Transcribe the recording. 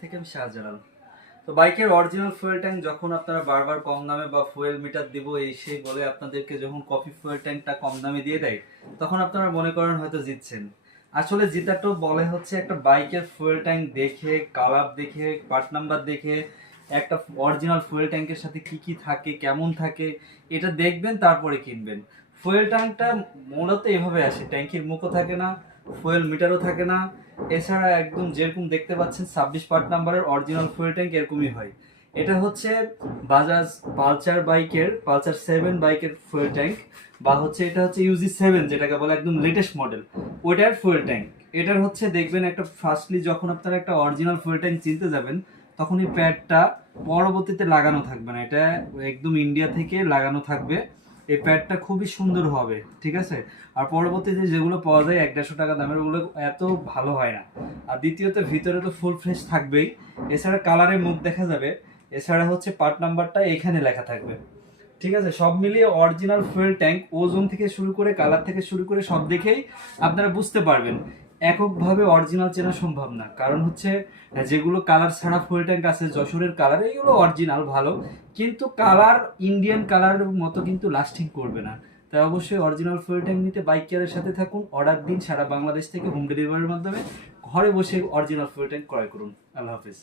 থেকে আমি শাহজালাল। তো বাইকের অরিজিনাল ফুয়েল ট্যাঙ্ক যখন আপনারা বারবার কম দামে বা ফুয়েল মিটার দিব এই সেই বলে আপনাদেরকে যখন কপি ফুয়েল ট্যাঙ্কটা কম দামে দিয়ে দেয়, তখন আপনারা মনে করেন হয়তো জিতছেন। আসলে জেতাটা বলে হচ্ছে একটা বাইকের ফুয়েল ট্যাঙ্ক দেখে, কালার দেখে, পার্ট নাম্বার দেখে, একটা অরিজিনাল ফুয়েল ট্যাঙ্কের সাথে কি কি থাকে, কেমন থাকে, এটা দেখবেন তারপরে কিনবেন। ফুয়েল ট্যাঙ্কটা মূলত এভাবে আসে, ট্যাঙ্কির মুখও থাকে না, ফুয়েল মিটারও থাকে না। এছাড়া একদম যেরকম দেখতে পাচ্ছেন 26 পার্ট নাম্বারের অরিজিনাল ফুয়েল ট্যাঙ্ক এরকমই হয়। এটা হচ্ছে বাজাজ পালসার বাইকের, পালসার 7 বাইকের ফুয়েল ট্যাঙ্ক, বা হচ্ছে এটা হচ্ছে ইউজি 7 যেটাকে বলে একদম লেটেস্ট মডেল, ওইটার ফুয়েল ট্যাঙ্ক। এটার হচ্ছে দেখবেন একটা ফার্স্টলি যখন আপনারা একটা অরিজিনাল ফুয়েল ট্যাঙ্ক চিনতে যাবেন, তখন এই প্যাডটা পরবর্তীতে লাগানো থাকবে না, এটা একদম ইন্ডিয়া থেকে লাগানো থাকবে। এই প্যাডটা খুবই সুন্দর হবে, ঠিক আছে। আর পরবর্তীতে যেগুলো পাওয়া যায় 100-150 টাকা দামের, ওগুলো এত ভালো হয় না। আর দ্বিতীয়ত ভিতরে তো ফুল ফ্রেশ থাকবেই, এছাড়া কালারে মুখ দেখা যাবে, এছাড়া হচ্ছে পার্ট নাম্বারটা এখানে লেখা থাকবে, ঠিক আছে। সব মিলিয়ে অরিজিনাল ফুয়েল ট্যাঙ্ক, ওজন থেকে শুরু করে কালার থেকে শুরু করে সব দেখেই আপনারা বুঝতে পারবেন। এককভাবে অরিজিনাল চেনা সম্ভব না, কারণ হচ্ছে যেগুলো কালার ছাড়া ফুয়েল ট্যাঙ্ক আছে, যশোরের কালার, এইগুলো অরিজিনাল ভালো, কিন্তু কালার ইন্ডিয়ান কালার মতো কিন্তু লাস্টিং করবে না। তাই অবশ্যই অরিজিনাল ফুয়েল ট্যাঙ্ক নিতে বাইক কেয়ারের সাথে থাকুন, অর্ডার দিন, সারা বাংলাদেশ থেকে হোম ডেলিভারির মাধ্যমে ঘরে বসে অরিজিনাল ফুয়েল ট্যাঙ্ক ক্রয় করুন। আল্লাহ হাফিজ।